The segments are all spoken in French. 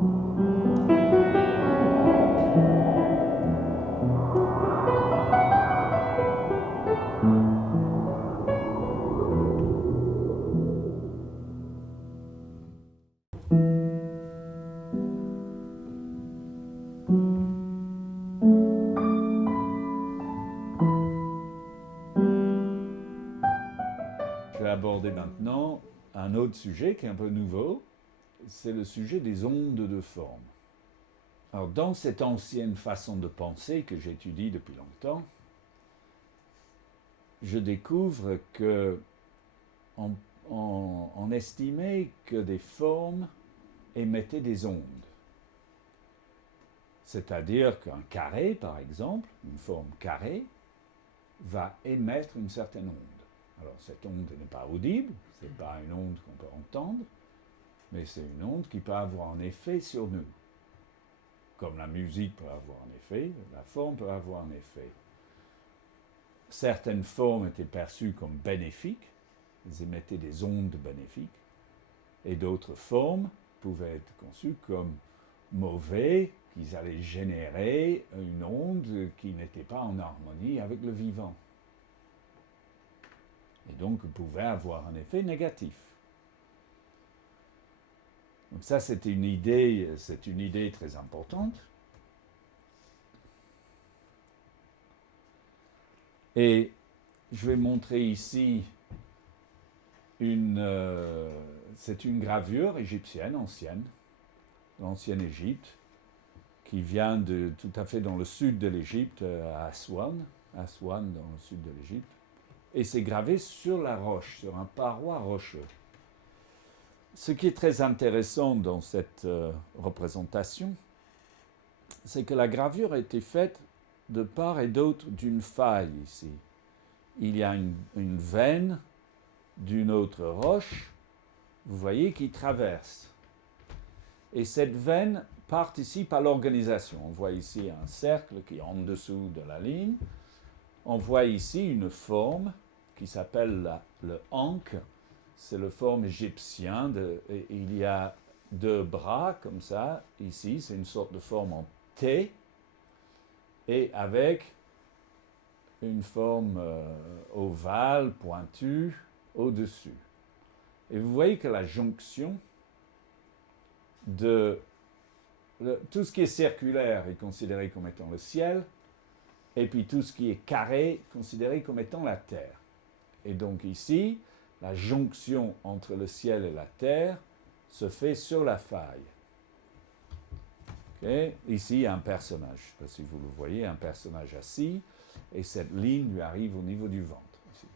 Je vais aborder maintenant un autre sujet qui est un peu nouveau, c'est le sujet des ondes de forme. Alors dans cette ancienne façon de penser que j'étudie depuis longtemps, je découvre que on estimait que des formes émettaient des ondes. C'est-à-dire qu'un carré, par exemple, une forme carrée, va émettre une certaine onde. Alors cette onde n'est pas audible, ce n'est pas une onde qu'on peut entendre, mais c'est une onde qui peut avoir un effet sur nous. Comme la musique peut avoir un effet, la forme peut avoir un effet. Certaines formes étaient perçues comme bénéfiques, elles émettaient des ondes bénéfiques, et d'autres formes pouvaient être conçues comme mauvaises, qu'ils allaient générer une onde qui n'était pas en harmonie avec le vivant. Et donc pouvait avoir un effet négatif. Donc ça, c'est une idée très importante. Et je vais montrer ici c'est une gravure égyptienne ancienne, l'ancienne Égypte, qui vient tout à fait dans le sud de l'Égypte, à Aswan dans le sud de l'Égypte. Et c'est gravé sur la roche, sur un paroi rocheux. Ce qui est très intéressant dans cette représentation, c'est que la gravure a été faite de part et d'autre d'une faille ici. Il y a une veine d'une autre roche, vous voyez, qui traverse. Et cette veine participe à l'organisation. On voit ici un cercle qui est en dessous de la ligne. On voit ici une forme qui s'appelle le ankh. C'est la forme égyptienne. Il y a deux bras comme ça. Ici, c'est une sorte de forme en T. Et avec une forme ovale, pointue, au-dessus. Et vous voyez que la jonction de tout ce qui est circulaire est considéré comme étant le ciel, et puis tout ce qui est carré considéré comme étant la terre. Et donc ici, la jonction entre le ciel et la terre se fait sur la faille. Okay? Ici, il y a un personnage. Je ne sais pas si vous le voyez, un personnage assis, et cette ligne lui arrive au niveau du ventre. Ici.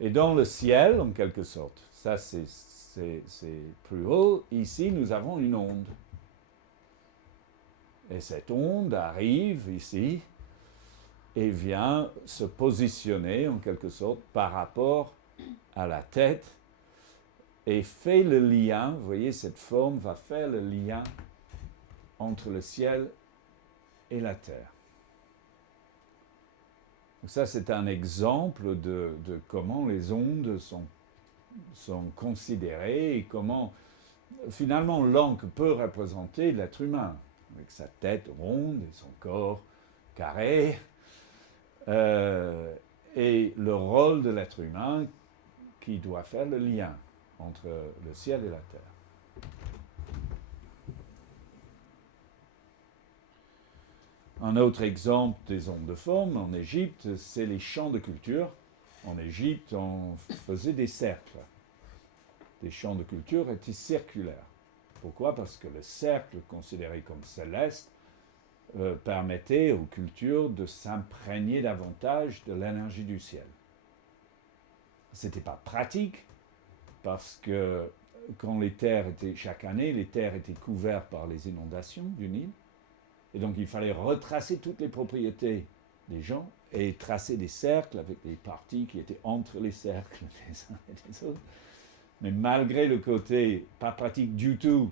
Et dans le ciel, en quelque sorte, ça c'est plus haut, ici nous avons une onde. Et cette onde arrive ici et vient se positionner en quelque sorte par rapport à la tête et fait le lien, vous voyez, cette forme va faire le lien entre le ciel et la terre. Donc ça, c'est un exemple de comment les ondes sont considérées et comment, finalement, l'encre peut représenter l'être humain, avec sa tête ronde et son corps carré, et le rôle de l'être humain qui doit faire le lien entre le ciel et la terre. Un autre exemple des ondes de forme en Égypte, c'est les champs de culture. En Égypte, on faisait des cercles. Les champs de culture étaient circulaires. Pourquoi? Parce que le cercle, considéré comme céleste, permettait aux cultures de s'imprégner davantage de l'énergie du ciel. Ce n'était pas pratique, parce que quand les terres étaient, chaque année, les terres étaient couvertes par les inondations du Nil. Et donc il fallait retracer toutes les propriétés des gens et tracer des cercles avec des parties qui étaient entre les cercles des uns et des autres. Mais malgré le côté pas pratique du tout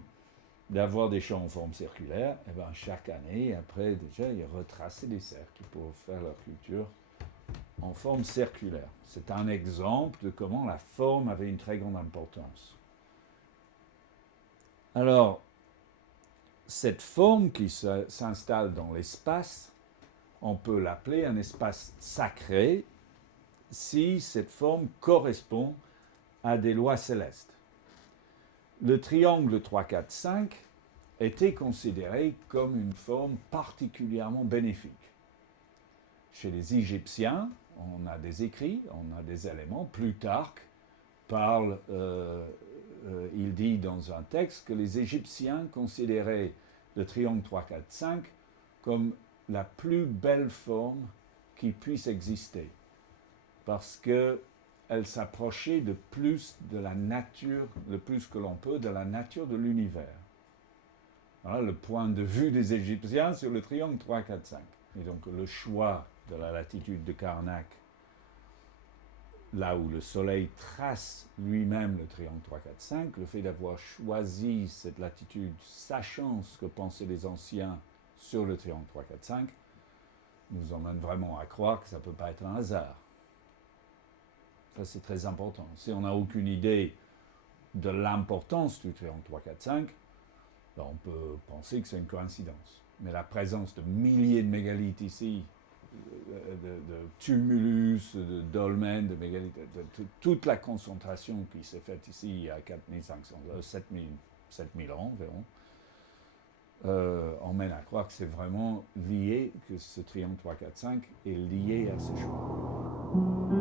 d'avoir des champs en forme circulaire, eh ben chaque année, après déjà, ils retraçaient des cercles pour faire leur culture en forme circulaire. C'est un exemple de comment la forme avait une très grande importance. Alors, cette forme qui s'installe dans l'espace, on peut l'appeler un espace sacré si cette forme correspond à des lois célestes. Le triangle 3, 4, 5 était considéré comme une forme particulièrement bénéfique. Chez les Égyptiens, on a des écrits, on a des éléments. Plutarque parle, il dit dans un texte que les Égyptiens considéraient le triangle 3, 4, 5 comme la plus belle forme qui puisse exister, parce qu'elle s'approchait de plus de la nature, le plus que l'on peut, de la nature de l'univers. Voilà le point de vue des Égyptiens sur le triangle 3, 4, 5. Et donc le choix de la latitude de Karnak, là où le Soleil trace lui-même le triangle 3, 4, 5, le fait d'avoir choisi cette latitude, sachant ce que pensaient les anciens sur le triangle 3, 4, 5, nous emmène vraiment à croire que ça ne peut pas être un hasard. Ça, c'est très important. Si on n'a aucune idée de l'importance du triangle 3, 4, 5, ben on peut penser que c'est une coïncidence. Mais la présence de milliers de mégalithes ici, de tumulus, de dolmens, de mégalithes, toute la concentration qui s'est faite ici il y a 7000 ans environ, emmène à croire que c'est vraiment lié, que ce triangle 3, 4, 5 est lié à ce choix.